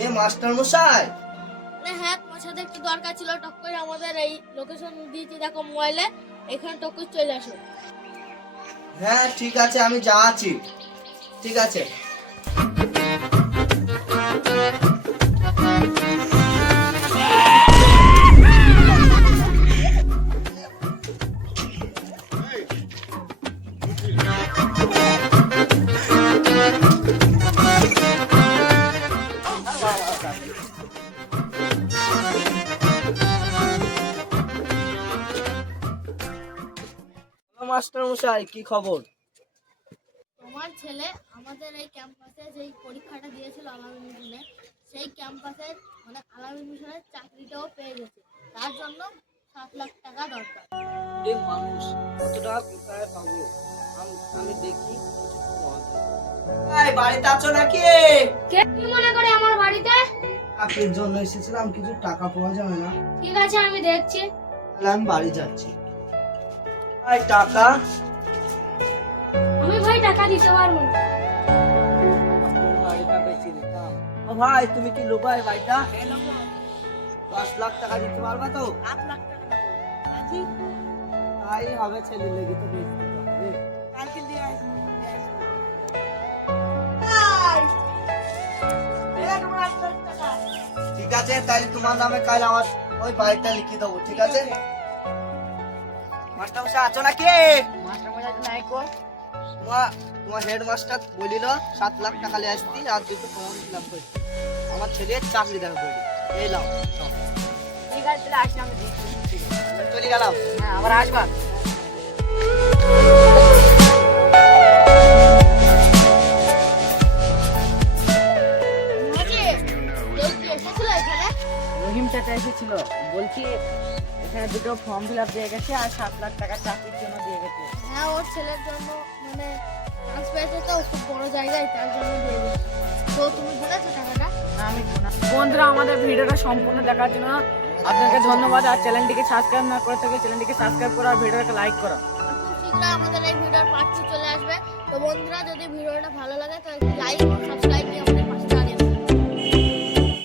এ master মশাই, হ্যাঁ, তোমার সাথে একটু দরকার ছিল। টক করে আমাদের এই লোকেশন দিয়েছি, দেখো মোবাইলে, এখানে টক করে চলে আসো। হ্যাঁ ঠিক আছে, আমি যাচ্ছি। ঠিক আছে। মাস্টার মশাই, কি খবর? তোমার ছেলে আমাদের এই ক্যাম্পাসে যেই পরীক্ষাটা দিয়েছিল আলামিন মিশনে, সেই ক্যাম্পাসে মানে আলামিন মিশনের চাকরিটাও পেয়ে গেছে। তার জন্য 7 লাখ টাকা দরকার। এই মানুষ কত টাকা কোথায় পাবো? আমি দেখি বাড়িতে আছো নাকি? কে কি মনে করে আমার বাড়িতে? চাকরির জন্য এসেছিলাম, কিছু টাকা পাওয়া যাবে না? ঠিক আছে, আমি দেখছি। তাহলে আমি বাড়ি যাচ্ছি। টাকা আমি ভাই টাকা দিতে পারবো না। ও ভাই, তুমি কি লোকাই বাড়িটা? 10 লাখ টাকা দিতে পারবা তো? 8 লাখ টাকা দেবো। তাই হবে, ছেলে লেগে তো বেশ দিতে হবে। কালকে দিয়ে আসবো। ঠিক আছে, তাই তোমার নামে কাল আমার ওই বাড়িটা লিখে দেবো। ঠিক আছে? মাস্টার মশাই আছো নাকি? তোমার হেডমাস্টার বলিল 7 লাখ টাকা নিয়ে আসতি, আর দুটো ফর্ম ফিল আপ করে আমার ছেলে চাকরি দেবে বলি। এই লাও সব। ঠিক আছে, তাহলে আসি, আমি দিচ্ছি। আমি চলে গেলাম। হ্যাঁ, আবার আসবা। রহিম চাচা এসেছিল, বলছি এখানে দুটো ফর্ম ফিল আপ দিয়ে গেছে আর 7 লাখ টাকা চাকরির জন্য দিয়ে গেছে। হ্যাঁ, ওর ছেলের জন্য মানে চান্স পেয়েছে তো খুব বড় জায়গায়, তার জন্য দিয়ে দিয়েছে। তো তুমি বলেছো টাকাটা? না, আমি বন্ধুরা, আমাদের ভিডিওটা সম্পূর্ণ দেখার জন্য আপনাকে ধন্যবাদ। আর চ্যানেলটিকে সাবস্ক্রাইব না করে থাকে চ্যানেলটিকে সাবস্ক্রাইব করো আর ভিডিওটাকে লাইক করো। খুব শীঘ্রই আমাদের এই ভিডিওর পার্ট 2 চলে আসবে। তো বন্ধুরা, যদি ভিডিওটা ভালো লাগে তো লাইক সাবস্ক্রাইব